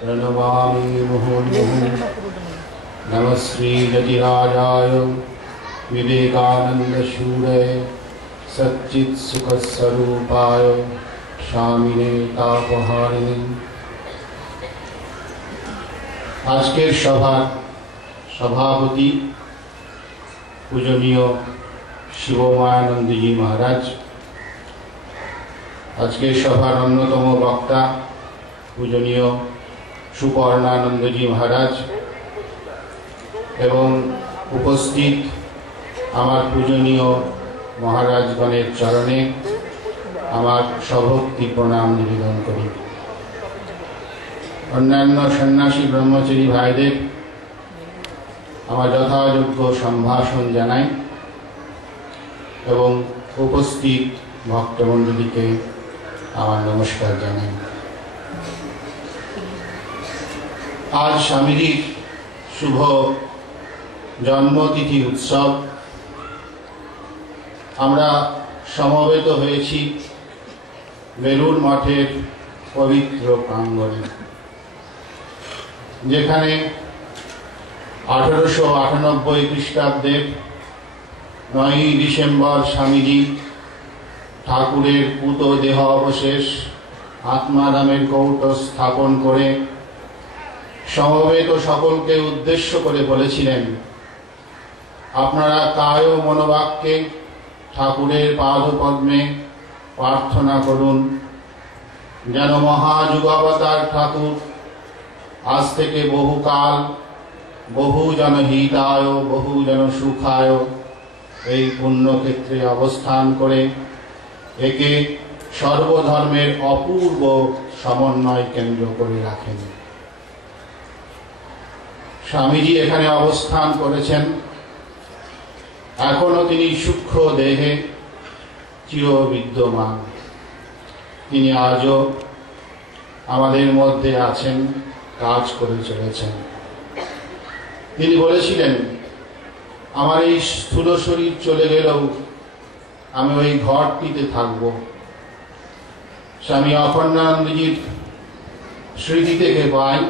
प्रणमामि मुहुर्मुहुः। नमः श्रीयतिराजाय विवेकानन्दशूरये सच्चित्सुखस्वरूपाय स्वामिने तापहारिणे। আজকের সভার সভাপতি পূজনীয় শিবময়ানন্দজি মহারাজ, আজকের সভার অন্যতম বক্তা পূজনীয় সুপর্ণানন্দজি মহারাজ এবং উপস্থিত আমার পূজনীয় মহারাজগণের চরণে আমার সভক্তি প্রণাম নিবেদন করি। অন্যান্য সন্ন্যাসী ব্রহ্মচারী ভাইদের আমার যথাযোগ্য সম্ভাষণ জানাই এবং উপস্থিত ভক্তমণ্ডলীকে আমার নমস্কার জানাই। আজ স্বামীজির শুভ জন্মতিথি উৎসব। আমরা সমবেত হয়েছি বেলুড় মঠের পবিত্র প্রাঙ্গণে, যেখানে 1898 খ্রিস্টাব্দের 9ই ডিসেম্বর স্বামীজি ঠাকুরের পুত দেহ অবশেষ আত্মারামের কৌট স্থাপন করে সমবেত সকলকে উদ্দেশ্য করে বলেছিলেন, আপনারা কায় ও মনোবাক্যে ঠাকুরের পাদপদ্মে প্রার্থনা করুন যেন মহাযুগাবতার ঠাকুর আজ থেকে বহুকাল বহু জন হিতায় বহু জন সুখায় এই পুণ্যক্ষেত্রে অবস্থান করে একে সর্বধর্মের অপূর্ব সমন্বয় কেন্দ্র করে রাখেন। স্বামীজি এখানে অবস্থান করেছেন, এখনো তিনি সূক্ষ্ম দেহে চিরবিদ্যমান। তিনি আজও আমাদের মধ্যে আছেন, কাজ করে চলেছেন। তিনি বলেছিলেন, আমার এই স্থূল শরীর চলে গেলেও আমি ওই ঘরটিতে থাকব। স্বামী অখণ্ডানন্দজির স্মৃতি থেকে পাই,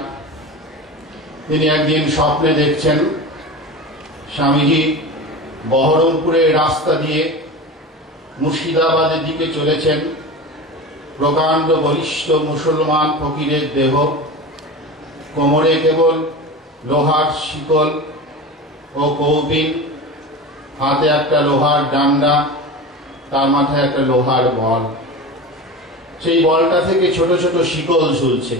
তিনি একদিন স্বপ্নে দেখছেন স্বামীজি বহরমপুরের রাস্তা দিয়ে মুর্শিদাবাদের দিকে চলেছেন। প্রকাণ্ড বলিষ্ঠ মুসলমান ফকিরের দেহ, কোমরে কেবল লোহার শিকল ও কৌপিন, হাতে একটা লোহার ডান্ডা, তার মাথায় একটা লোহার বল। সেই বলটা থেকে ছোট ছোট শিকল ঝুলছে।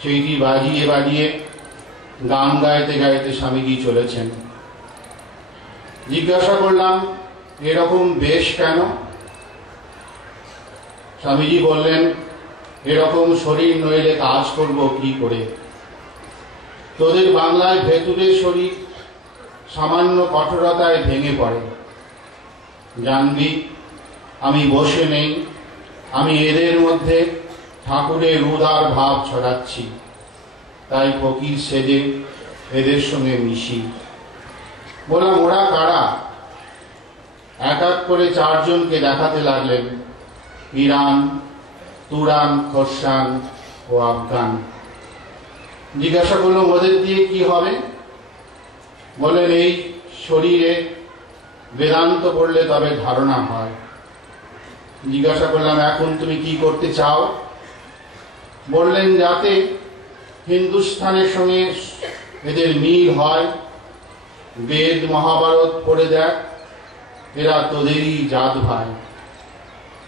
সেইটি বাজিয়ে বাজিয়ে গান গাইতে গাইতে স্বামীজি চলেছেন। জিজ্ঞাসা করলাম, এরকম বেশ কেন? স্বামীজি বললেন, এরকম শরীর নইলে কাজ করব কি করে? তোদের বাংলায় ভেতুরে শরীর সামান্য কঠোরতায় ভেঙে পড়ে। জানবি আমি বসে নেই, আমি এদের মধ্যে ঠাকুরের উদার ভাব ছড়াচ্ছি, তাই ফকির সেজে এদের সঙ্গে মিশি। বললাম, ওরা কারা? এক এক করে 4 জনকে দেখাতে লাগলেন, ইরান, তুরান, খোরসান ও আফগান। জিজ্ঞাসা করলাম, ওদের দিয়ে কি হবে? বলেন, এই শরীরে বেদান্ত পড়লে তবে ধারণা হয়। জিজ্ঞাসা করলাম, এখন তুমি কি করতে চাও? বললেন, যাতে হিন্দুস্থানের সঙ্গে এদের মিল হয়। বেদ মহাভারত পড়ে দেখ, এরা তোদেরই জাত ভাই।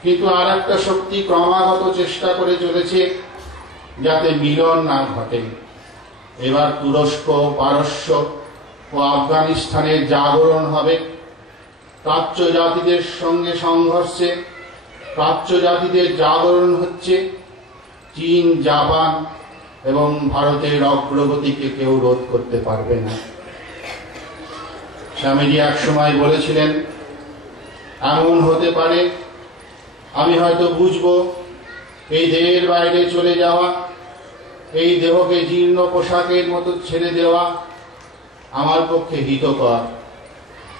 কিন্তু আর একটা শক্তি ক্রমাগত চেষ্টা করে চলেছে যাতে মিলন না ঘটে। এবার তুরস্ক, পারস্য ও আফগানিস্তানের জাগরণ হবে। প্রাচ্য জাতিদের সঙ্গে সংঘর্ষে প্রাচ্য জাতিদের জাগরণ হচ্ছে। চীন, জাপান এবং ভারতের অগ্রগতিকে কেউ রোধ করতে পারবে না। স্বামীজি এক সময় বলেছিলেন, এমন হতে পারে আমি হয়তো বুঝবো এই দেহের বাইরে চলে যাওয়া, এই দেহকে জীর্ণ পোশাকের মতো ছেড়ে দেওয়া আমার পক্ষে হিতকর,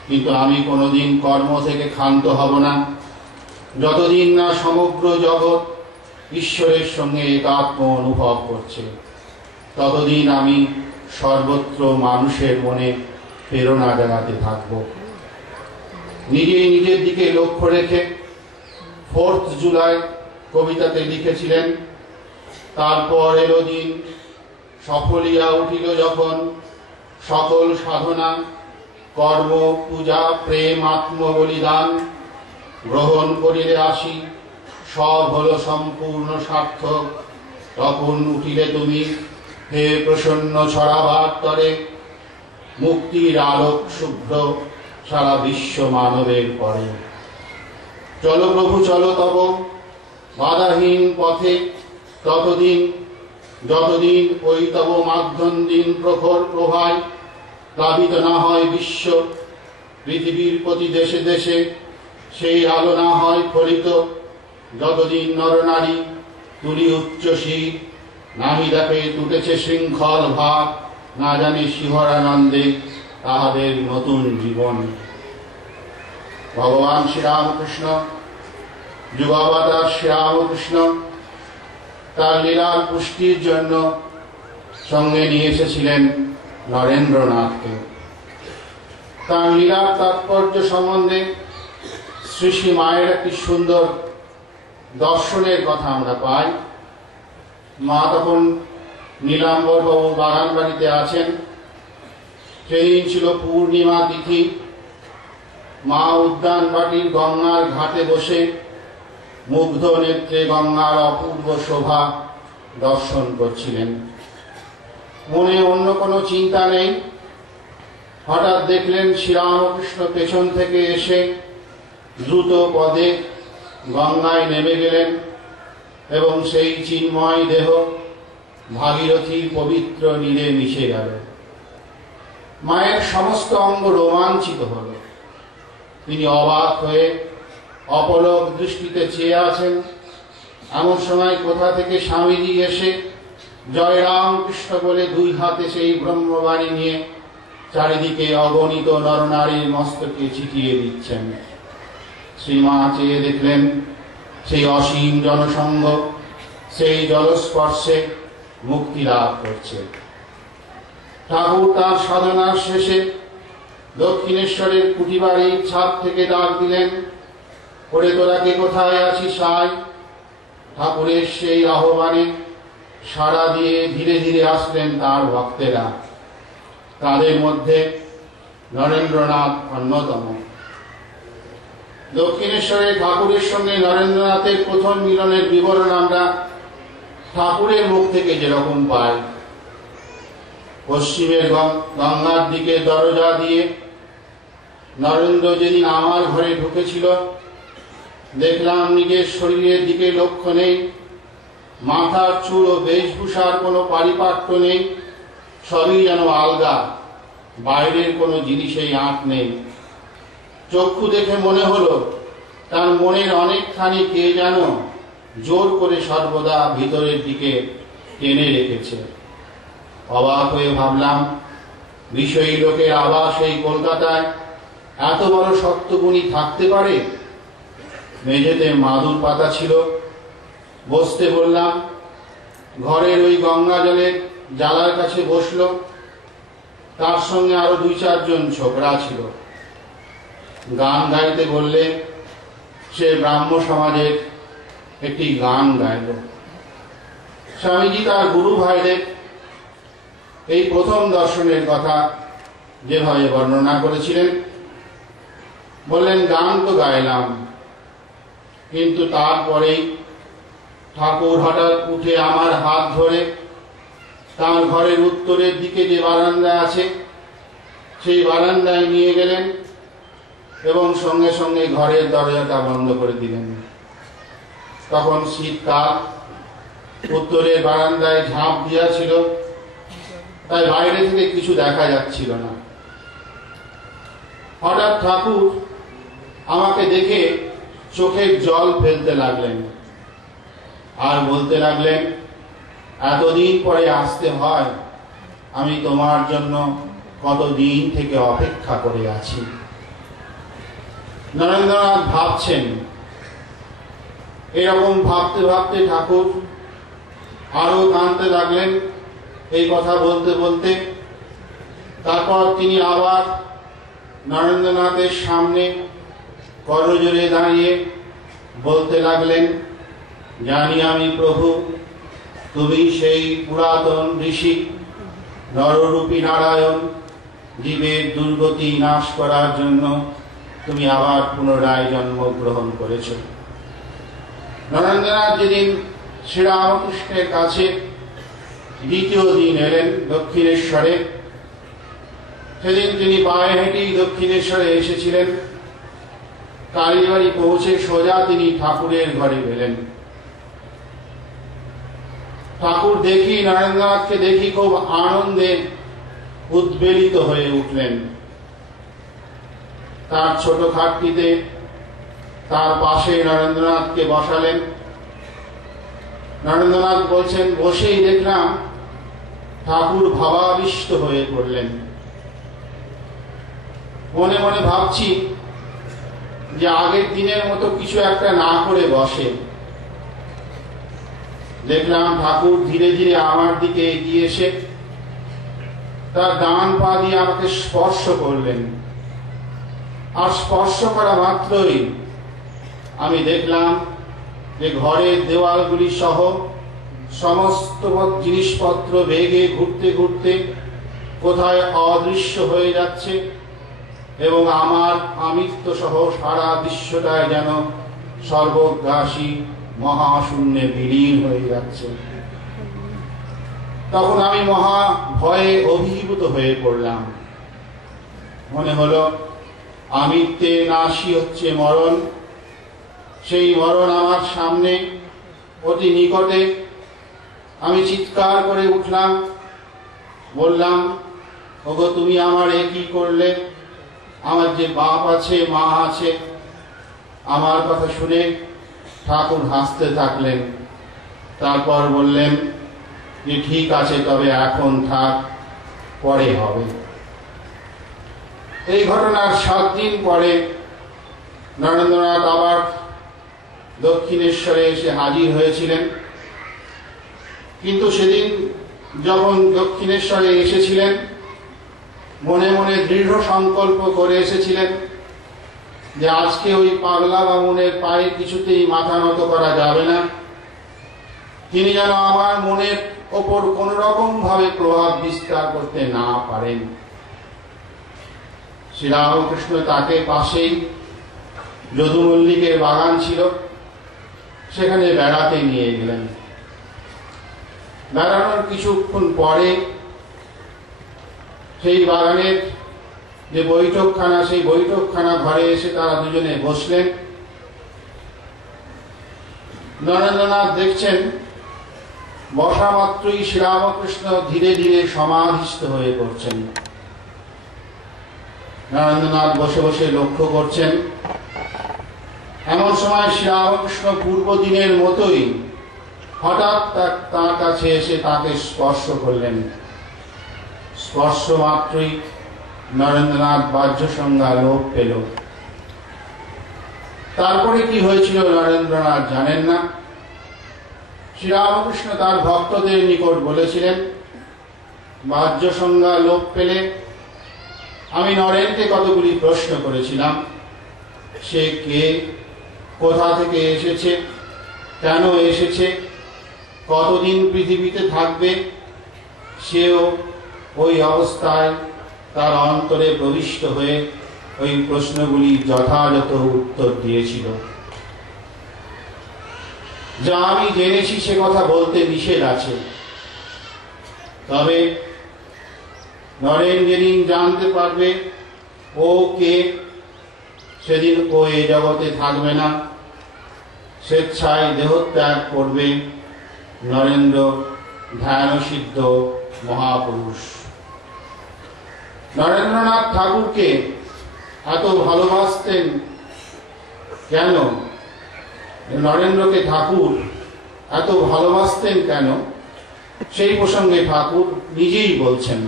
কিন্তু আমি কোনোদিন কর্ম থেকে ক্ষান্ত হব না, যতদিন না সমগ্র জগৎ ঈশ্বরের সঙ্গে একাত্ম অনুভব করছে। ততদিন আমি সর্বত্র মানুষের মনে প্রেরণা জাগাতে থাকব। নিজেই নিজের দিকে লক্ষ্য রেখে 4 জুলাই কবিতাতে লিখেছিলেন, তারপর এলো দিন সফলিয়া উঠিল যখন, সকল সাধনা কর্ম পূজা প্রেম আত্মবলিদান গ্রহণ করিলে আসি, সব হলো সম্পূর্ণ সার্থক। তখন উঠিলে তুমি হে প্রসন্ন ছড়াবার তরে, মুক্তির আলোক শুভ্র সারা বিশ্ব মানবের পরে। চলো প্রভু চলো তব বাধাহীন পথে, ততদিন যতদিন ওই তব মাধ্যম দিন প্রখর প্রভায় প্লাবিত না হয় বিশ্ব। পৃথিবীর প্রতি দেশে দেশে সেই আলো না হয় ফলিত, যতদিন নরনারী তুলি উচ্চ শির, নাহি দেখে টুটেছে শৃঙ্খল ভাব, না জানে শিহরানন্দে তাহাদের নতুন জীবন। ভগবান শ্রীরামকৃষ্ণ, যুগাবতার শ্রীরামকৃষ্ণ তার লীলার পুষ্টির জন্য সঙ্গে নিয়ে এসেছিলেন নরেন্দ্রনাথকে। তার লীলার তাৎপর্য সম্বন্ধে শ্রী শ্রী মায়ের একটি সুন্দর দর্শনের কথা আমরা পাই। মা তখন নীলাম্বর বাবু বাগান বাড়িতে আছেন। সেদিন ছিল পূর্ণিমা তিথি। মা উদ্যান বাটির গঙ্গার ঘাটে বসে মুগ্ধ নেত্রে গঙ্গার অপূর্ব শোভা দর্শন করছিলেন। মনে অন্য কোনো চিন্তা নেই। হঠাৎ দেখলেন শ্রীরামকৃষ্ণ পেছন থেকে এসে দ্রুত পদে গঙ্গায় নেমে গেলেন এবং সেই চিন্ময় দেহ ভাগীরথীর পবিত্র নীরে মিশে গেল। মায়ের সমস্ত অঙ্গ রোমাঞ্চিত হল। তিনি অবাক হয়ে অপলক দৃষ্টিতে চেয়ে আছেন। এমন সময় কোথা থেকে স্বামীজি এসে জয় রামকৃষ্ণ বলে 2 হাতে সেই ব্রহ্মবাণী নিয়ে চারিদিকে অগণিত নরনারীর মস্তকে ছিটিয়ে দিচ্ছেন। শ্রীমা চেয়ে দেখলেন সেই অসীম জনসংঘ সেই জলস্পর্শে মুক্তি লাভ করছে। ঠাকুর তার সাধনার শেষে দক্ষিণেশ্বরের কুটিবাড়ির ছাদ থেকে ডাক দিলেন, ওরে তোরা কে কোথায় আছিস আয়। ঠাকুরের সেই আহ্বানে সাড়া দিয়ে ধীরে ধীরে আসলেন তার ভক্তেরা। তাদের মধ্যে নরেন্দ্রনাথ অন্যতম। দক্ষিণেশ্বরের ঠাকুরের সঙ্গে নরেন্দ্রনাথের প্রথম মিলনের বিবরণ আমরা ঠাকুরের মুখ থেকে যেরকম পাই। পশ্চিমের গঙ্গার দিকে দরজা দিয়ে নরেন্দ্র যেদিন আমার ঘরে ঢুকেছিল, দেখলাম নিজের শরীরের দিকে লক্ষ্য নেই, মাথার চুল ও বেশভূষার কোনো পারিপাট্য নেই, সবই যেন আলগা, বাইরের কোনো জিনিসেই আঁট নেই। চক্ষু দেখে মনে হলো তার মনের অনেকখানি কে যেন জোর করে সর্বদা ভিতরের দিকে টেনে রেখেছে। অবাক হয়ে ভাবলাম, বিষয়ী লোকের আবাস এই কলকাতায় এত বড় সত্যগুণী থাকতে পারে। মেঝেতে মাদুর পাতা ছিল, বসতে বললাম। ঘরের ওই গঙ্গা জলের জালার কাছে বসলো। তার সঙ্গে আরো 2-4 জন ছোকরা ছিল। গান গাইতে বললে সে ব্রাহ্ম সমাজের একটি গান গাইল। স্বামীজি তার গুরু ভাইদের এই প্রথম দর্শনের কথা যেভাবে বর্ণনা করেছিলেন, বললেন গান তো গাইলাম, কিন্তু তারপরেই ঠাকুর হঠাৎ উঠে আমার হাত ধরে তার ঘরের উত্তরের দিকে যে বারান্দা আছে সেই বারান্দায় নিয়ে গেলেন এবং সঙ্গে সঙ্গে ঘরের দরজাটা বন্ধ করে দিলেন। তখন শীতকাল, উত্তরের বারান্দায় ঝাঁপ দিয়েছিল, তাই বাইরে থেকে কিছু দেখা যাচ্ছিল না। হঠাৎ ঠাকুর আমাকে দেখে চোখের জল ফেলতে লাগলেন আর বলতে লাগলেন, এতদিন পরে আসতে হয়, আমি তোমার জন্য কতদিন থেকে অপেক্ষা করে আছি। নরেন্দ্রনাথ ভাবছেন। এরকম ভাবতে ভাবতে ঠাকুর আরো কাঁদতে লাগলেন এই কথা বলতে বলতে তারপর তিনি আবার নরেন্দ্রনাথের সামনে করজোড়ে দাঁড়িয়ে বলতে লাগলেন, জানি আমি প্রভু, তুমি সেই পুরাতন ঋষি নররূপী নারায়ণ, জীবের দুর্গতি নাশ করার জন্য তুমি আবার পুনরায় জন্মগ্রহণ করেছ। নরেন্দ্রনাথ যেদিন শ্রীরামকৃষ্ণের কাছে দ্বিতীয় দিন এলেন দক্ষিণেশ্বরে, সেদিন তিনি পায়ে হেঁটেই দক্ষিণেশ্বরে এসেছিলেন। কালীবাড়ি পৌঁছে সোজা তিনি ঠাকুরের ঘরে গেলেন। ঠাকুর দেখি, নরেন্দ্রনাথকে দেখি খুব আনন্দে উদ্বেলিত হয়ে উঠলেন। তার ছোট খাটটিতে তার পাশে নরেন্দ্রনাথকে বসালেন। নরেন্দ্রনাথ বলছেন, বসেই দেখলাম ঠাকুর ভাবাবিষ্ট হয়ে পড়লেন। মনে মনে ভাবছি যে আগের দিনের মতো কিছু একটা না করে বসে। দেখলাম ঠাকুর ধীরে ধীরে আমার দিকে এগিয়ে এসে তার ডান পা দিয়ে আমাকে স্পর্শ করলেন। আর স্পর্শ করা মাত্রই আমি দেখলাম যে ঘরের দেওয়ালগুলি সহ সমস্ত জিনিসপত্র বেগে ঘুরতে ঘুরতে কোথায় অদৃশ্য হয়ে যাচ্ছে এবং আমার আমিত্ব সহ সারা বিশ্বটায় যেন সর্বগ্রাসী মহাশূন্যে বিলীন হয়ে যাচ্ছে। তখন আমি মহা ভয়ে অভিভূত হয়ে পড়লাম। মনে হলো আমিত্বে নাশী হচ্ছে মরণ। সেই মরণ আমার সামনে অতি নিকটে। আমি চিৎকার করে উঠলাম, বললাম, ওগো তুমি আমার এ কি করলে? আমার যে বাপ আছে, মা আছে। আমার কথা শুনে ঠাকুর হাসতে থাকলেন। তারপর বললেন যে ঠিক আছে, তবে এখন থাক, পরে হবে। এই ঘটনার 7 দিন পরে নরেন্দ্রনাথ আবার দক্ষিণেশ্বরে এসে হাজির হয়েছিলেন। কিন্তু সেদিন যখন দক্ষিণেশ্বরে এসেছিলেন, মনে মনে দৃঢ় সংকল্প করে এসেছিলেন যে আজকে ওই পাগলা বামুনের পায়ে কিছুতেই মাথা নত করা যাবে না। তিনি যেন আমার মনের ওপর কোন রকম ভাবে প্রভাব বিস্তার করতে না পারেন। শ্রীরামকৃষ্ণ তাকে পাশেই যদুমল্লিকের বাগান ছিল, সেখানে বেড়াতে নিয়ে গেলেন। বেড়ানোর কিছুক্ষণ পরে সেই বাগানের যে বৈঠকখানা, সেই বৈঠকখানা ঘরে এসে তারা দুজনে বসলেন। নরেন্দ্রনাথ দেখছেন বসা মাত্রই শ্রীরামকৃষ্ণ ধীরে ধীরে সমাধিস্থ হয়ে পড়ছেন। নরেন্দ্রনাথ বসে বসে লক্ষ্য করছেন। এমন সময় শ্রীরামকৃষ্ণ পূর্ব দিনের মতোই হঠাৎ তার কাছে এসে তাকে স্পর্শ করলেন। স্পর্শ মাত্রই নরেন্দ্রনাথ বাহ্য সংজ্ঞা লোপ পেল। তারপরে কি হয়েছিল নরেন্দ্রনাথ জানেন না। শ্রীরামকৃষ্ণ তার ভক্তদের নিকট বলেছিলেন, বাহ্য সংজ্ঞা লোপ পেলে আমি নরেনকে কতগুলি প্রশ্ন করেছিলাম। সে কে, কোথা থেকে এসেছে, কেন এসেছে, কতদিন পৃথিবীতে থাকবে, সেও ওই অবস্থায় তার অন্তরে প্রবিষ্ট হয়ে ওই প্রশ্নগুলি যথাযথ উত্তর দিয়েছিল। যা আমি জেনেছি সে কথা বলতে নিষেধ আছে, তবে নরেন যেদিন জানতে পারবে ও কে, সেদিন ও এ জগতে থাকবে না, স্বেচ্ছায় দেহত্যাগ করবে। নরেন্দ্র ধ্যানসিদ্ধ মহাপুরুষ। নরেন্দ্রনাথ ঠাকুরকে এত ভালোবাসতেন কেন, নরেন্দ্রকে ঠাকুর এত ভালোবাসতেন কেন, সেই প্রসঙ্গে ঠাকুর নিজেই বলছেন।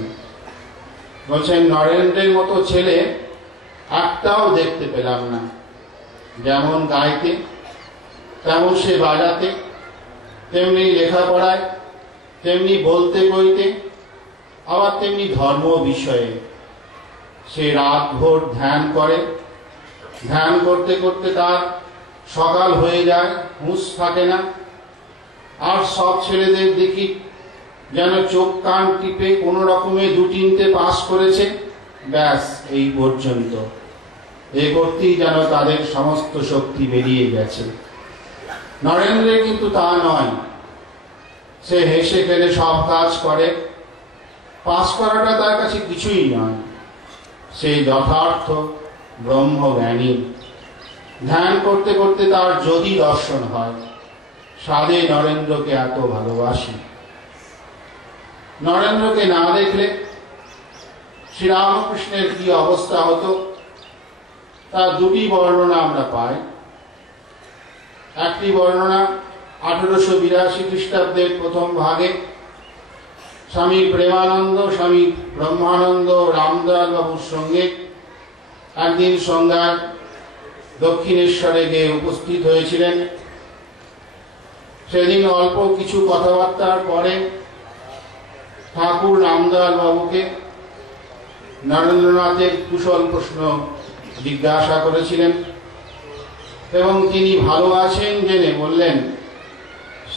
নরেন্দ্রের মতো ছেলে একটাও দেখতে পেলাম না। যেমন গাইতে তেমন সে বাজাতে, তেমনি লেখাপড়ায়, তেমনি বলতে বইতে, আবার তেমনি ধর্ম বিষয়ে সে রাতভর ধ্যান করে। ধ্যান করতে করতে তার সকাল হয়ে যায়, হুঁশ থাকে না। আর সব ছেলেদের দেখি যেন চোখ কান টিপে কোনো রকমে 2-3টে পাস করেছে, ব্যাস এই পর্যন্ত। এ করতেই যেন তাদের সমস্ত শক্তি বেরিয়ে গেছে। নরেন্দ্রের কিন্তু তা নয়, সে হেসে খেলে সব কাজ করে। পাস করাটা তার কাছে কিছুই নয়, সে যথার্থ ব্রহ্মজ্ঞানী। ধ্যান করতে করতে তার যদি দর্শন হয়, সাধে নরেন্দ্রকে এত ভালোবাসি। নরেন্দ্রকে না দেখলে শ্রীরামকৃষ্ণের কি অবস্থা হতো, তার দুটি বর্ণনা আমরা পাই। একটি বর্ণনা 1882 খ্রিস্টাব্দের প্রথম ভাগে স্বামী প্রেমানন্দ, স্বামী ব্রহ্মানন্দ রামদয়াল বাবুর সঙ্গে একদিন সন্ধ্যায় দক্ষিণেশ্বরে গিয়ে উপস্থিত হয়েছিলেন। সেদিন অল্প কিছু কথাবার্তার পরে ঠাকুর রামদয়াল বাবুকে নরেন্দ্রনাথের কুশল প্রশ্ন জিজ্ঞাসা করেছিলেন এবং তিনি ভালো আছেন জেনে বললেন,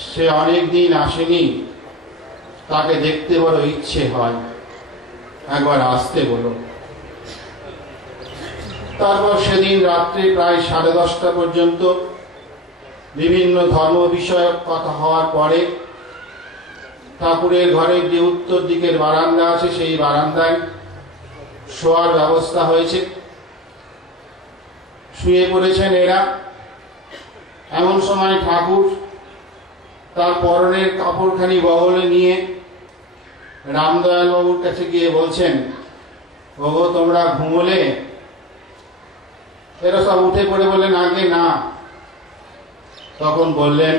সে অনেক দিন আসেনি, তাকে দেখতে বড় ইচ্ছে হয়, একবার আসতে বলো। তারপর সেদিন রাত্রে প্রায় 10:30 পর্যন্ত বিভিন্ন ধর্ম বিষয়ক কথা হওয়ার পরে ঠাকুরের ঘরের যে উত্তর দিকের বারান্দা আছে, সেই বারান্দায় শোয়ার ব্যবস্থা হয়েছে। শুয়ে পড়েছেন এরা। এমন সময় ঠাকুর তার পরনের কাপড়খানি বগলে নিয়ে রামদয়াল বাবুর কাছে গিয়ে বলছেন, ওগো তোমরা ঘুমোলে? এরা সব উঠে পড়ে বললেন, আগে না। তখন বললেন,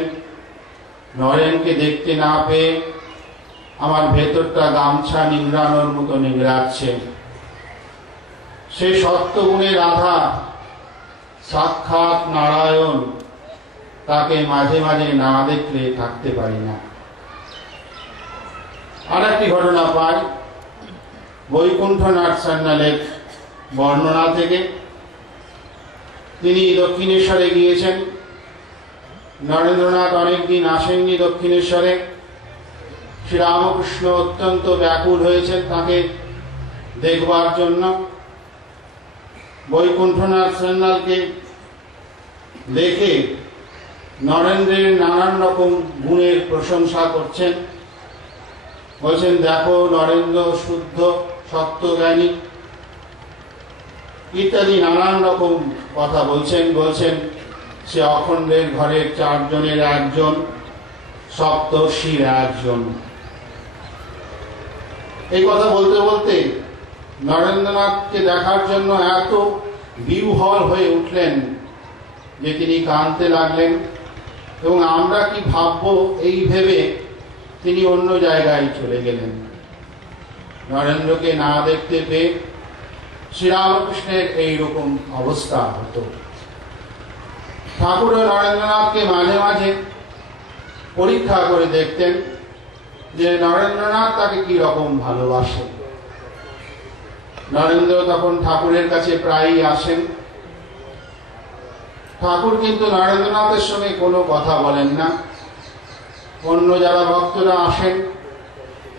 নরেনকে দেখতে না পেয়ে আমার ভেতরটা গামছা নিংড়ানোর মতো নিংড়াচ্ছে। সে সত্যগুণের আধার, সাক্ষাৎ নারায়ণ, তাকে মাঝে মাঝে না দেখলে থাকতে পারি না। আর একটি ঘটনা পাই বৈকুণ্ঠনাথ সান্যালের বর্ণনা থেকে। তিনি দক্ষিণেশ্বরে গিয়েছেন। নরেন্দ্রনাথ অনেকদিন আসেননি দক্ষিণেশ্বরে। শ্রীরামকৃষ্ণ অত্যন্ত ব্যাকুল হয়েছেন তাকে দেখবার জন্য। বৈকুণ্ঠনাথ সান্যালকে দেখে নরেন্দ্রের নানান রকম গুণের প্রশংসা করছেন। বলছেন, দেখো নরেন্দ্র শুদ্ধ সত্যজ্ঞানী ইত্যাদি নানান রকম কথা বলছেন। বলছেন সে অখণ্ডের ঘরের 4 জনের একজন, সপ্তর্ষির একজন। এই কথা বলতে বলতে নরেন্দ্রনাথকে দেখার জন্য এত বিহ্বল হয়ে উঠলেন যে তিনি কাঁদতে লাগলেন এবং আমরা কি ভাববো এই ভেবে তিনি অন্য জায়গায় চলে গেলেন। নরেন্দ্রকে না দেখতে পেয়ে শ্রীরামকৃষ্ণের এইরকম অবস্থা হতো। ঠাকুর নরেন্দ্রনাথকে মাঝে মাঝে পরীক্ষা করে দেখতেন যে নরেন্দ্রনাথ তাকে কি রকম ভালোবাসে। নরেন্দ্র তখন ঠাকুরের কাছে প্রায়ই আসেন। ঠাকুর কিন্তু নরেন্দ্রনাথের সঙ্গে কোনো কথা বলেন না। অন্য যারা ভক্তরা আসেন,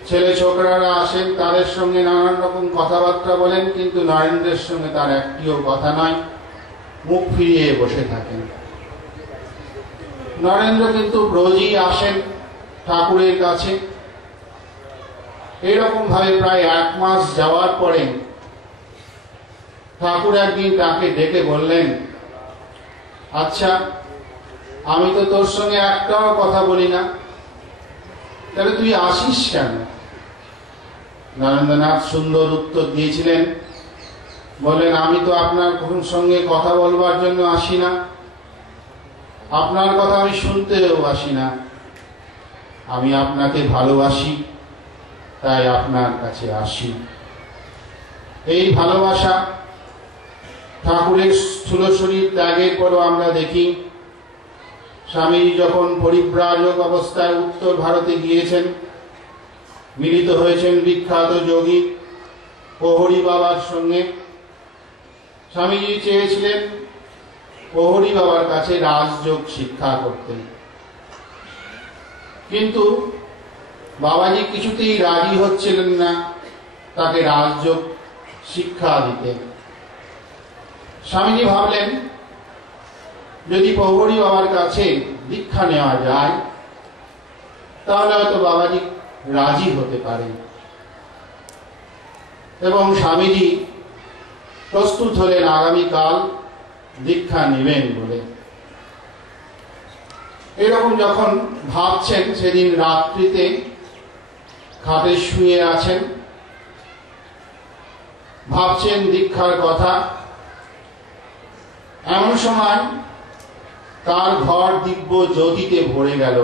ছেলে ছোকরারা আসেন, তাদের সঙ্গে নানান রকম কথাবার্তা বলেন, কিন্তু নরেন্দ্রের সঙ্গে তার একটিও কথা নয়, মুখ ফিরিয়ে বসে থাকেন। নরেন্দ্র কিন্তু রোজই আসেন ঠাকুরের কাছে। এইরকম ভাবে প্রায় 1 মাস যাওয়ার পরে ঠাকুর একদিন তাকে ডেকে বললেন, আচ্ছা আমি তো তোর সঙ্গে একটাও কথা বলি না, তাহলে তুই আসিস কেন? নরেন্দ্রনাথ সুন্দর উত্তর দিয়েছিলেন। বললেন, আমি তো আপনার কোন সঙ্গে কথা বলবার জন্য আসি না, আপনার কথা আমি শুনতেও আসি না, আমি আপনাকে ভালোবাসি, তাই আপনার কাছে আসি। এই ভালোবাসা ঠাকুরের স্থূল শরীর ত্যাগের পরও আমরা দেখি। স্বামী যখন পরিব্রাজক অবস্থায় উত্তর ভারতে গিয়েছেন, মিলিত হয়েছেন বিখ্যাত যোগী প্রহরী বাবার সঙ্গে। স্বামীজি চেয়েছিলেন প্রহরী বাবার কাছে রাজযোগ শিক্ষা করতেন, কিন্তু বাবাজি কিছুতেই রাজি হচ্ছিলেন না তাকে রাজযোগ শিক্ষা দিতে। স্বামীজি ভাবলেন যদি প্রহরী বাবার কাছে দীক্ষা নেওয়া যায় তাহলে হয়তো বাবাজি রাজি হতে পারেন, এবং স্বামীজি প্রস্তুত হলেন আগামীকাল দীক্ষা নেবেন বলে। এরকম যখন ভাবছেন, সেদিন রাত্রিতে খাটে শুয়ে আছেন, ভাবছেন দীক্ষার কথা, এমন সময় তার ঘর দিব্য জ্যোতিতে ভরে গেল।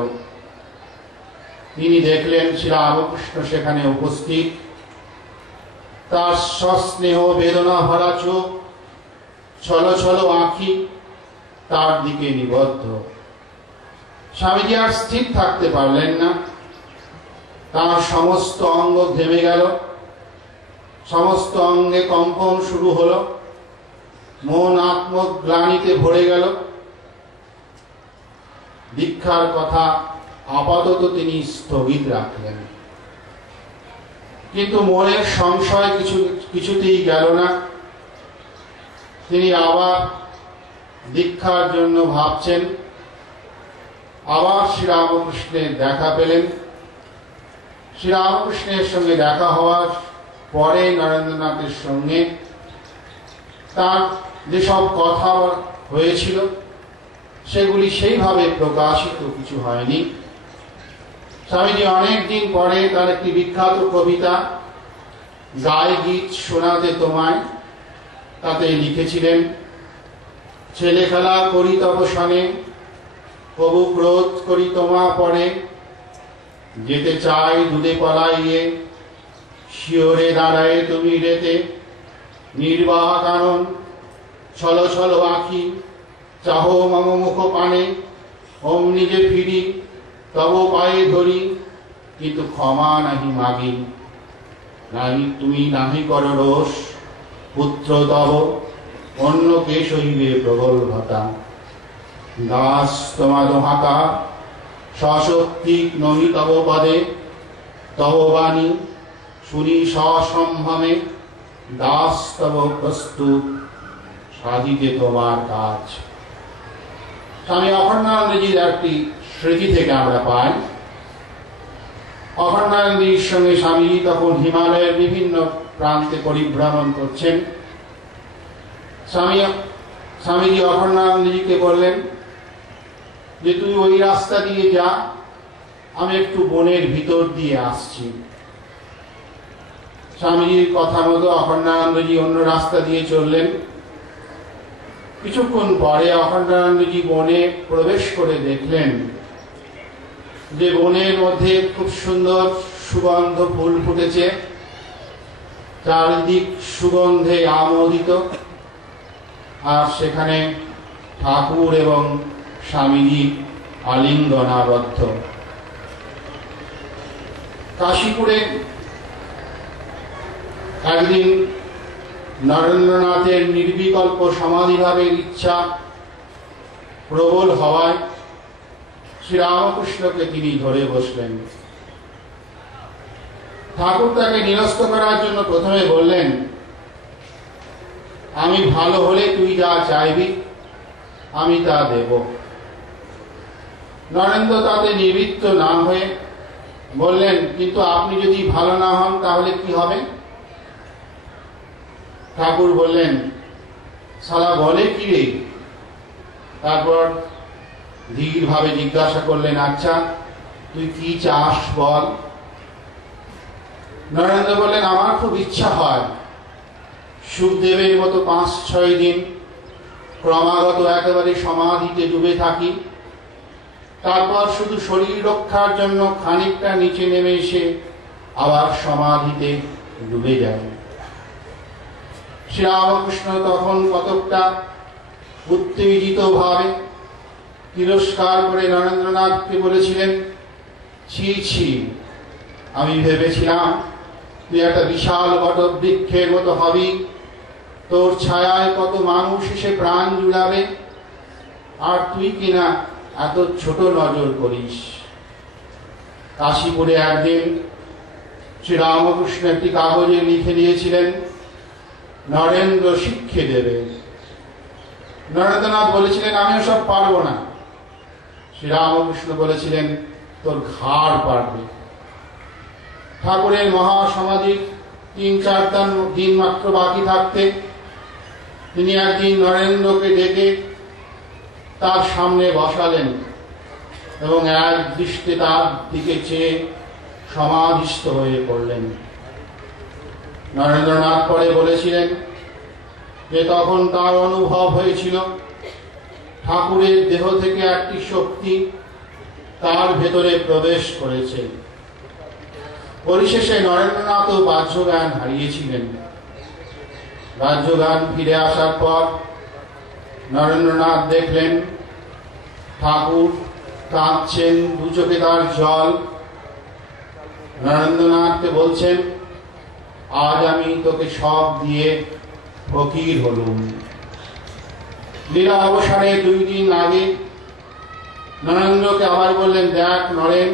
তিনি দেখলেন শ্রী রামকৃষ্ণ সেখানে উপস্থিত, তার সস্নেহ বেদনা ভরা চোখ, ছলো ছলো আঁখি তার দিকে নিবদ্ধ। স্বামীজি আর স্থির থাকতে পারলেন না, তার সমস্ত অঙ্গ ঘেমে গেল, সমস্ত অঙ্গে কম্পন শুরু হলো, মন আত্মগ্লানিতে ভরে গেল। দীক্ষার কথা আপাতত তিনি স্থগিত রাখলেন, কিন্তু মনের সংশয় কিছুতেই গেল না। তিনি আবার দীক্ষার জন্য ভাবছেন। আবার শ্রীরামকৃষ্ণের দেখা পেলেন। শ্রীরামকৃষ্ণের সঙ্গে দেখা হওয়ার পরে নরেন্দ্রনাথের সঙ্গে তার যেসব কথা হয়েছিল সেগুলি সেইভাবে প্রকাশিত কিছু হয়নি। স্বামীজি অনেকদিন পরে তার একটি বিখ্যাত কবিতা গায়ে গীত শোনাতে তোমায়, তাতে লিখেছিলেন, ছেলে খেলা করি তব সনে, কবু ক্রোধ করি তোমা পরে, যেতে চাই দুধে পলাইয়ে, শিওরে দাঁড়ায় তুমি রেতে, নির্বাহ কানন ছলো ছলো আঁখি, চাহ মম মুখ পানে, অমনি যে ফিরি তব পায়ে ধরি, কিন্তু ক্ষমা নাহি মাগি, নাহি তুমি নাহি কর রোষ, পুত্র তব অন্য কে সইবে প্রগল্ভতা, দাস তোমা দোহাকা সশক্তি নহি তব পদে, তব বাণী শুনি সসম্ভ্রমে, দাস তব প্রস্তুত সাধিতে তোমার কাজ। স্বামী অখণ্ডানন্দজির একটি স্মৃতি থেকে আমরা পাই। অখণ্ডানন্দজির সঙ্গে স্বামীজি তখন হিমালয়ের বিভিন্ন প্রান্তে পরিভ্রমণ করছেন। স্বামীজি অখণ্ডানন্দজিকে বললেন যে তুই ওই রাস্তা দিয়ে যা, আমি একটু বনের ভিতর দিয়ে আসছি। স্বামীজির কথা মতো অখণ্ডানন্দজি অন্য রাস্তা দিয়ে চললেন। কিছুক্ষণ পরে অখণ্ডানন্দজি বনে প্রবেশ করে দেখলেন যে বনের মধ্যে খুব সুন্দর সুগন্ধ ফুল ফুটেছে, চারিদিক সুগন্ধে আমোদিত, আর সেখানে ঠাকুর এবং স্বামীজি আলিঙ্গনাবদ্ধ। কাশীপুরে একদিন নরেন্দ্রনাথের নির্বিকল্প সমাধিভাবের ইচ্ছা প্রবল হওয়ায় শ্রীরামকৃষ্ণকে তিনি ধরে বসলেন। ঠাকুর তাকে নিরস্ত করার জন্য প্রথমে বললেন, আমি ভালো হলে তুই যা চাইবি আমি তা দেব। নরেন্দ্র তাতে নিবৃত্ত না হয়ে বললেন, কিন্তু আপনি যদি ভালো না হন তাহলে কি হবে? ঠাকুর বললেন, শালা বলে কি রে? তারপর ধীরভাবে জিজ্ঞাসা করলেন, আচ্ছা তুই কি চাস বল। নরেন্দ্র বললেন, আমার খুব ইচ্ছা হয় সুখদেবের মতো 5-6 দিন ক্রমাগত একেবারে সমাধিতে ডুবে থাকি, তারপর শুধু শরীর রক্ষার জন্য খানিকটা নিচে নেমে এসে আবার সমাধিতে ডুবে যায়। শ্রীরামকৃষ্ণ তখন কতকটা উত্তেজিত ভাবে তিরস্কার করে নরেন্দ্রনাথকে বলেছিলেন, ছি ছি, আমি ভেবেছিলাম তুই একটা বিশাল বটবৃক্ষের মতো হবি, তোর ছায়ায় কত মানুষ এসে প্রাণ জুড়াবে, আর তুই কিনা এত ছোট নজর করিস। কাশীপুরে একদিন শ্রীরামকৃষ্ণ একটি কাগজে লিখে দিয়েছিলেন, নরেন্দ্র শিক্ষে দেবে। নরেন্দ্রনাথ বলেছিলেন, আমি ওসব পারবো না। শ্রীরামকৃষ্ণ বলেছিলেন, তোর ঘাড় পারবে। ঠাকুরের মহাসমাধির ৩-৪ দিন মাত্র বাকি থাকতে তিনি একদিন নরেন্দ্রকে ডেকে তার সামনে বসালেন এবং এক দৃষ্টে তার দিকে চেয়ে সমাধিস্থ হয়ে পড়লেন। নরেন্দ্রনাথ পরে বলেছিলেন যে তখন তার অনুভব হয়েছিল ঠাকুরের দেহ থেকে একটি শক্তি তার ভেতরে প্রবেশ করেছে। পরিশেষে নরেন্দ্রনাথও বাহ্যজ্ঞান হারিয়েছিলেন। বাহ্যজ্ঞান ফিরে আসার পর নরেন্দ্রনাথ দেখলেন ঠাকুর কাঁদছেন, দু চোখে তার জল। নরেন্দ্রনাথকে বলছেন, আজ আমি তোকে সব দিয়ে ফকির হলুম। লীলা অবসানে 2 দিন আগে নরেন্দ্রকে আবার বললেন, দেখ নরেন,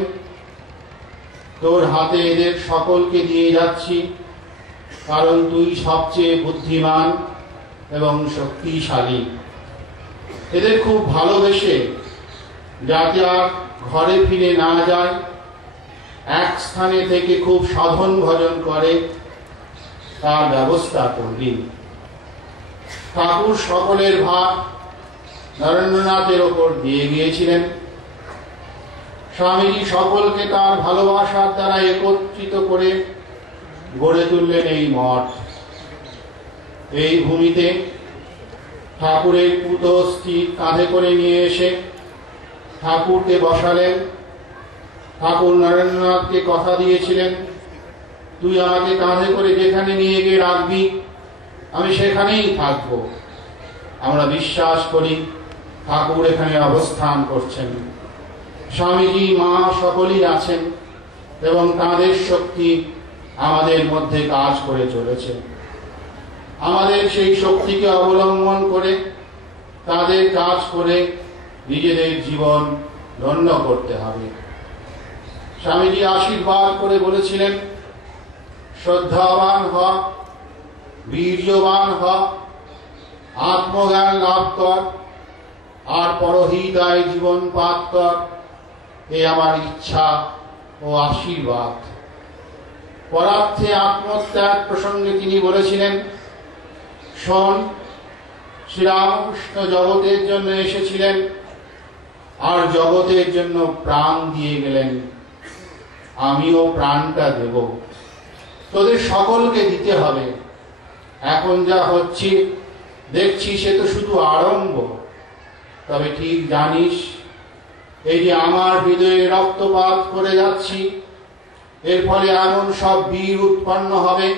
তোর হাতে এদের সকলকে দিয়ে যাচ্ছি, কারণ তুই সবচেয়ে বুদ্ধিমান এবং শক্তিশালী। এদের খুব ভালোবেসে যাতে আর ঘরে ফিরে না যায়, এক স্থানে থেকে খুব সাধন ভজন করে, তার ব্যবস্থা করবি। ঠাকুর সকলের ভার নরেন্দ্রনাথের ওপর দিয়ে গিয়েছিলেন। স্বামীজি সকলকে তার ভালোবাসার দ্বারা একত্রিত করে গড়ে তুললেন এই মঠ। এই ভূমিতে ঠাকুরের পুত স্থির কাঁধে করে নিয়ে এসে ঠাকুরকে বসালেন। ঠাকুর নরেন্দ্রনাথকে কথা দিয়েছিলেন, তুই আমাকে কাঁধে করে যেখানে নিয়ে গিয়ে রাখবি আমি সেখানেই থাকব। আমরা বিশ্বাস করি ঠাকুর এখানে অবস্থান করছেন। স্বামীজি, মা সকলেই আছেন এবং তাঁদের শক্তি আমাদের মধ্যে কাজ করে চলেছে। আমাদের সেই শক্তিকে অবলম্বন করে তাদের কাজ করে নিজেদের জীবন ধন্য করতে হবে। স্বামীজি আশীর্বাদ করে বলেছিলেন, শ্রদ্ধাবান হ, বীর্যবান হ, আত্মজ্ঞান লাভ কর, আর পরহিতায় জীবন পাত কর, এ আমার ইচ্ছা ও আশীর্বাদ। পরার্থে আত্মত্যাগ প্রসঙ্গে তিনি বলেছিলেন, শোন, শ্রীরামকৃষ্ণ জগতের জন্য এসেছিলেন আর জগতের জন্য প্রাণ দিয়ে গেলেন, আমিও প্রাণটা দেব। তোদের সকলকে দিতে হবে। এখন যা হচ্ছে দেখছি সে তো শুধু আরম্ভ। তবে ঠিক জানিস, এই যে আমার হৃদয়ে রক্তপাত করে যাচ্ছি, এর ফলে এমন সব বীর উৎপন্ন হবে,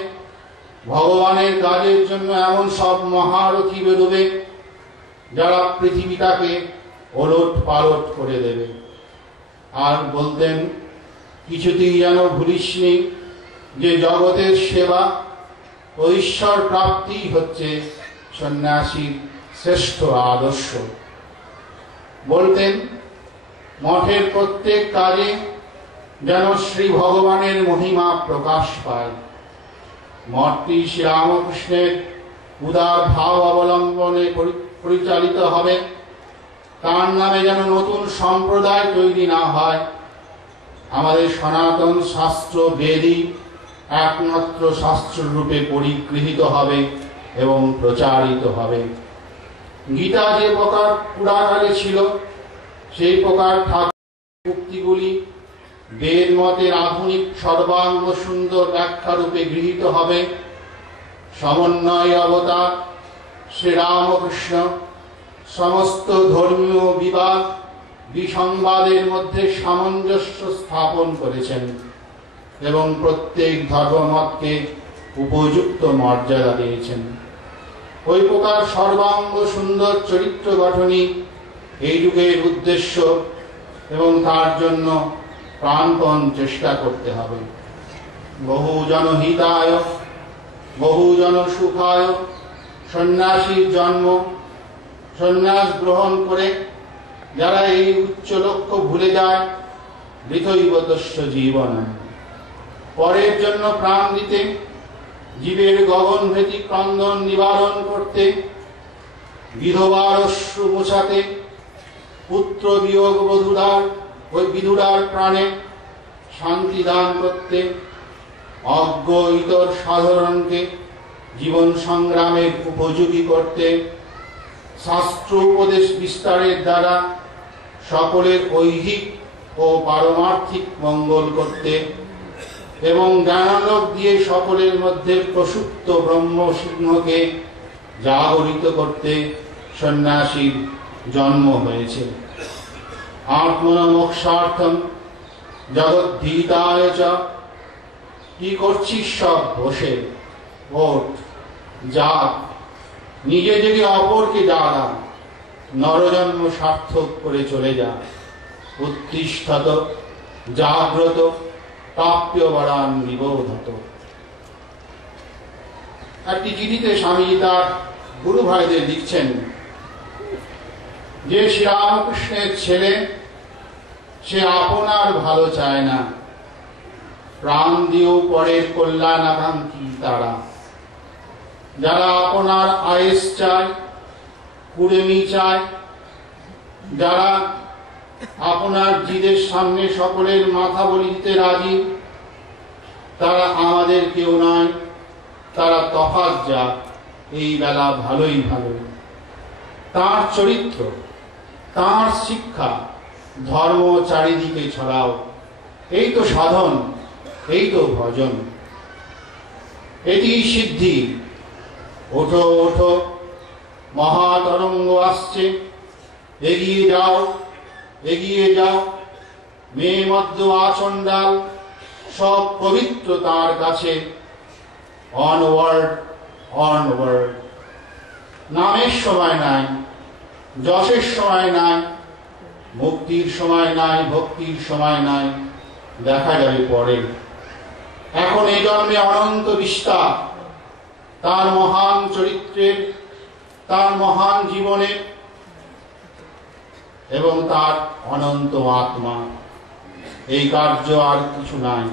ভগবানের কাজের জন্য এমন সব মহারথী বেরোবে যারা পৃথিবীটাকে ওলট পালট করে দেবে। আর বলতেন, কিছুতেই যেন ভুলিসনি যে জগতের সেবা ও ঈশ্বর প্রাপ্তি হচ্ছে সন্ন্যাসীর শ্রেষ্ঠ আদর্শ। বলতেন, মঠের প্রত্যেক কাজে যেন শ্রী ভগবানের মহিমা প্রকাশ পায়। মঠটি শ্রীরামকৃষ্ণের উদার ভাব অবলম্বনে পরিচালিত হবে। তার নামে যেন নতুন সম্প্রদায় তৈরি না হয়। আমাদের সনাতন শাস্ত্র বেদই একমাত্র শাস্ত্র রূপে পরিগৃহীত হবে এবং প্রচারিত হবে। গীতা যে প্রকার পুরাকালে ছিল, সেই প্রকার ঠাকুরের উক্তিগুলি বেদ মতের আধুনিক সর্বাঙ্গ সুন্দর ব্যাখ্যা রূপে গৃহীত হবে। সমন্বয় অবতার শ্রীরামকৃষ্ণ সমস্ত ধর্মীয় বিবাদ বিসংবাদের মধ্যে সামঞ্জস্য স্থাপন করেছেন এবং প্রত্যেক ধর্মমতকে উপযুক্ত মর্যাদা দিয়েছেন। ওই প্রকার সর্বাঙ্গ সুন্দর চরিত্র গঠনই এই যুগের উদ্দেশ্য এবং তার জন্য প্রাণপণ চেষ্টা করতে হবে। বহুজন হিতায় বহুজন সুখায় সন্ন্যাসীর জন্ম। সন্ন্যাস গ্রহণ করে যারা এই উচ্চ লক্ষ্য ভুলে যায়, বৃথৈব তস্য জীবন। পরের জন্য প্রাণ দিতে, জীবের গগনভেদী ক্রন্দন নিবারণ করতে, বিধবার অশ্রু মোছাতে, পুত্র বিয়োগ বিধুরার প্রাণে শান্তি দান করতে, অজ্ঞ ইতর সাধারণকে জীবন সংগ্রামের উপযোগী করতে, শাস্ত্র উপদেশ বিস্তারের দ্বারা সকলের ঐহিক ও পারমার্থিক মঙ্গল করতে এবং জ্ঞানালোক দিয়ে সকলের মধ্যে প্রসুপ্ত ব্রহ্ম সিংহকে জাগরিত করতে সন্ন্যাসীর জন্ম হয়েছে। আত্মনমোক্ষার্থম জগদ্ধিতায় চ। কি করছিস সব বসে? ওঠ, জাগ, নিজে যদি অপরকে জাগা, নরজন্ম সার্থক করে চলে যা। উত্তিষ্ঠত জাগ্রত প্রাপ্য বরান নিবোধত। একটি চিঠিতে স্বামীজি তার গুরু ভাইদের লিখছেন যে শ্রীরামকৃষ্ণের ছেলে, সে আপনার ভালো চায় না, প্রাণ দিয়েও পরের কল্যাণ আকাঙ্ক্ষী তারা। যারা আপনার আয়েস চায়, কুড়েমি চায়, যারা আপনার জিদের সামনে সকলের মাথা বলি দিতে রাজি, তারা আমাদের কেউ নয়, তারা তফাৎ যা এই বেলা ভালোই ভালো। তার চরিত্র, তার শিক্ষা, ধর্ম চারিদিকে ছড়াও। এই তো সাধন, এই তো ভজন, এটি সিদ্ধি। ওঠো ওঠো, মহাতরঙ্গ আসছে, এগিয়ে যাও এগিয়ে যাও। মেয়ে মধ্য আচণ্ডাল সব পবিত্র তার কাছে। Onward onward. নামের সময় নাই, যশের সময় নাই, মুক্তির সময় নাই, ভক্তির সময় নাই, দেখা যাবে পরে। এখন এই জন্মে অনন্ত বিস্তার তার মহান চরিত্রের, তার মহান জীবনের এবং তার অনন্ত আত্মা। এই কার্য আর কিছু নাই।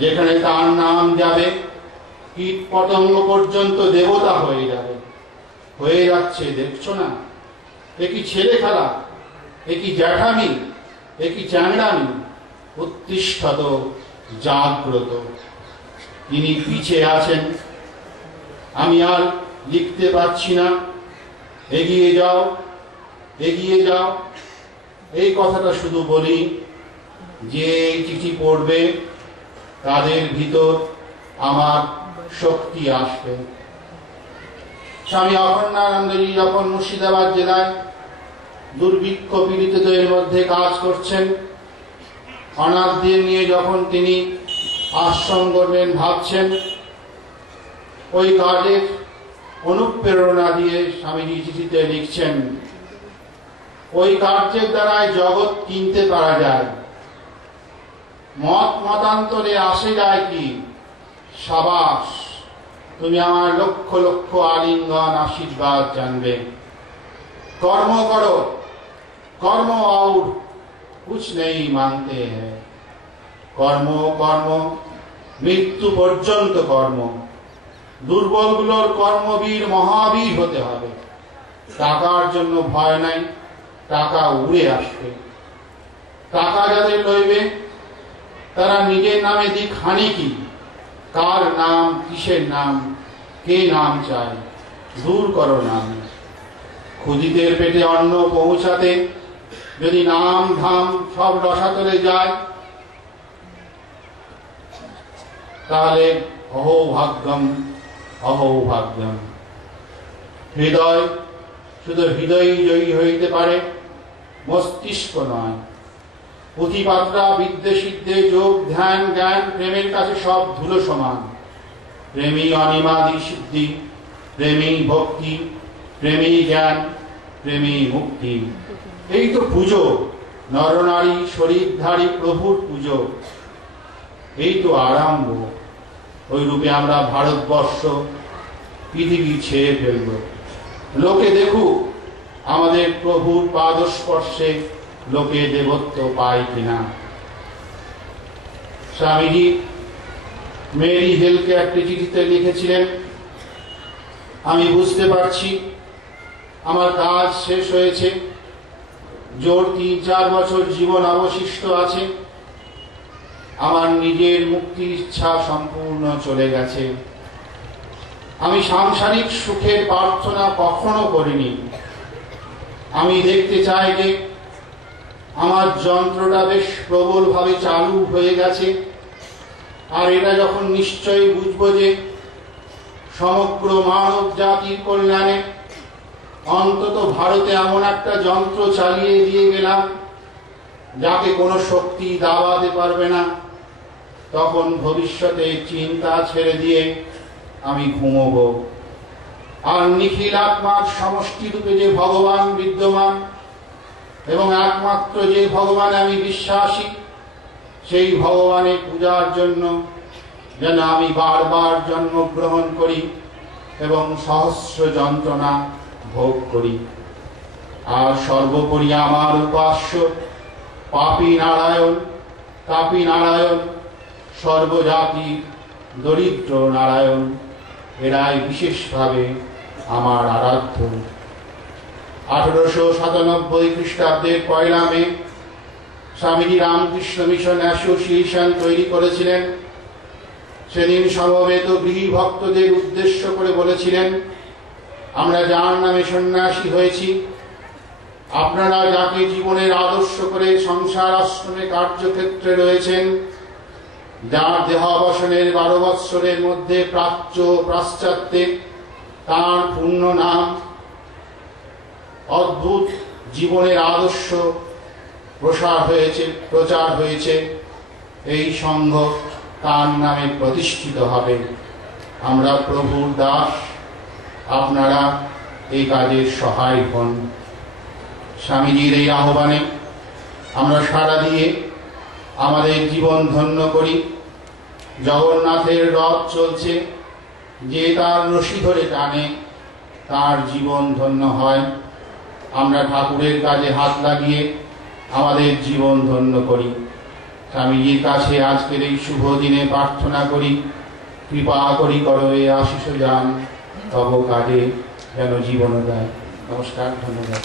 যেখানে তার নাম যাবে, কীট পতঙ্গ পর্যন্ত দেবতা হয়ে যাবে, হয়ে যাচ্ছে। দেখছো না? এ কি ছেলে খেলা, এ কি জ্যাঠামি, এ কি চ্যাংড়ামি। উত্তিষ্ঠত জাগ্রত। তিনি পিছে আছেন। আমি আর লিখতে পারছি না, এগিয়ে যাও এগিয়ে যাও। এই কথাটা শুধু বলি, যে চিঠি পড়বে তাদের ভিতর আমার শক্তি আসবে। স্বামী অখণ্ডানন্দজি যখন মুর্শিদাবাদ জেলায় দুর্ভিক্ষ পীড়িতদের মধ্যে কাজ করছেন, অনাথদের নিয়ে যখন তিনি আশ্রম করবেন ভাবছেন, ওই কাজের অনুপ্রেরণা দিয়ে স্বামীজি চিঠিতে লিখছেন, ওই কার্যের দ্বারাই জগৎ কিনতে পারা যায়। মত মতান্তরে আসে যায় কি? সাবাস, তুমি আমার লক্ষ লক্ষ আলিঙ্গন আশীর্বাদ জানবে। কর্ম করো, কর্ম और कुछ नहीं मांगते हैं। কর্ম কর্ম, মৃত্যু পর্যন্ত কর্ম। দুর্বলগুলোর কর্মবীর মহাবীর হতে হবে। টাকার জন্য ভয় নাই, টাকা উড়ে আসবে। টাকা যাদের লইবে তারা নিজের নামে দিক হানি কি? কার নাম, কিসের নাম, কে নাম চায়? দূর করো নাম। ক্ষুদিতের পেটে অন্ন পৌঁছাতে যদি নাম ধাম সব রসাতলে যায়, তাহলে অহৌভাগ্যম অহৌভাগ্যম। হৃদয়, শুধু হৃদয় জয়ী হইতে পারে, মস্তিষ্ক নয়। পুঁথিপাত্রা বিদ্যে সিদ্ধে যোগ ধ্যান জ্ঞান প্রেমের কাছে সব ধুলো সমান। প্রেমী অনিমাদি সিদ্ধি, প্রেমী ভক্তি, প্রেমী জ্ঞান, প্রেমী মুক্তি। এই তো পুজো, নরনারী শরীরধারী প্রভুর পুজো। এই তো আরম্ভ। ওই রূপে আমরা ভারতবর্ষ পৃথিবী ছেয়ে ফেলব। লোকে দেখুক আমাদের প্রভুর পাদস্পর্শে লোকে দেবত্ব পায় কিনা। স্বামীজি মেরি হেলকে একটি চিঠিতে লিখেছিলেন, আমি বুঝতে পারছি আমার কাজ শেষ হয়েছে, জোর ৩-৪ বছর জীবন অবশিষ্ট আছে, আমার নিজের মুক্তির ইচ্ছা সম্পূর্ণ চলে গেছে। আমি সাংসারিক সুখের প্রার্থনা কখনো করিনি। আমি দেখতে চাই যে আমার যন্ত্রটা বেশ প্রবলভাবে চালু হয়ে গেছে, আর এটা যখন নিশ্চয়ই বুঝবো যে সমগ্র মানব জাতির কল্যাণে অন্তত ভারতে এমন একটা যন্ত্র চালিয়ে দিয়ে গেলাম যাকে কোনো শক্তি দাবাতে পারবে না, তখন ভবিষ্যতে চিন্তা ছেড়ে দিয়ে আমি ঘুমোব। আর নিখিল আত্মার সমষ্টি রূপে যে ভগবান বিদ্যমান এবং একমাত্র যে ভগবানে আমি বিশ্বাসী, সেই ভগবানের পূজার জন্য যেন আমি বারবার জন্মগ্রহণ করি এবং সহস্র যন্ত্রণা ভোগ করি। আর সর্বোপরি আমার উপাস্য পাপী নারায়ণ, তাপী নারায়ণ, সর্বজাতি দরিদ্র নারায়ণ, এরাই বিশেষভাবে আমার আরাধ্য। 1897 খ্রিস্টাব্দের 1 মে স্বামীজি রামকৃষ্ণ মিশন অ্যাসোসিয়েশন তৈরি করেছিলেন। সেদিন সমবেত গৃহী ভক্তদের উদ্দেশ্য করে বলেছিলেন, আমরা যার নামে সন্ন্যাসী হয়েছি, আপনারা যাকে জীবনের আদর্শ করে সংসার আশ্রমে কার্যক্ষেত্রে রয়েছেন, যার দেহাবসানের 12 বৎসরের মধ্যে প্রাচ্য পাশ্চাত্যে তাঁর পূর্ণ নাম, অদ্ভুত জীবনের আদর্শ প্রচার হয়েছে, এই সংঘ তার নামে প্রতিষ্ঠিত হবে। আমরা প্রভুর দাস, আপনারা এই কাজের সহায় হন। স্বামীজির এই আহ্বানে আমরা সাড়া দিয়ে আমাদের জীবন ধন্য করি। জগন্নাথের রথ চলছে, যে তার রশি ধরে টানে তার জীবন ধন্য হয়। আমরা ঠাকুরের কাজে হাত লাগিয়ে আমাদের জীবন ধন্য করি। স্বামীজির কাছে আজকের এই শুভ দিনে প্রার্থনা করি, কৃপা করি করো এ আশিস যান তব কাজে যেন জীবন দেয়। নমস্কার, ধন্যবাদ।